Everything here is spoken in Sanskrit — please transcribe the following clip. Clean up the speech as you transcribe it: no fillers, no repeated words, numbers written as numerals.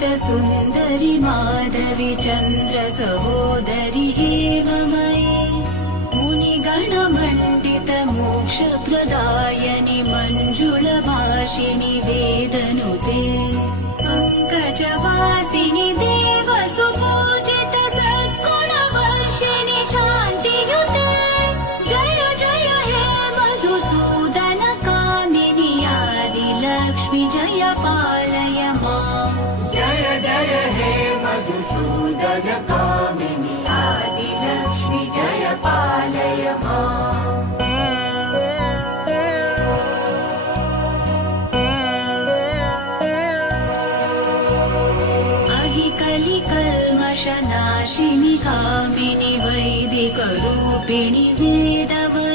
सुन्दरि माधवी चन्द्र सहोदरि हेममयी मुनिगणमण्डित मोक्षप्रदायनि मञ्जुलभाषिणि वेदनुते पङ्कजवासिनि देवसुपूजित सद्गुणवर्षिणि शान्तियुते जय जय हे मधुसूदन कामिनि आदिलक्ष्मि जय पालय माम् जय जय हे मधुसूदन कामिनि आदिलक्ष्मि जय पालय माम् कलिकल्मषनाशिनि कामिनि वैदिकरूपिणि वेदवती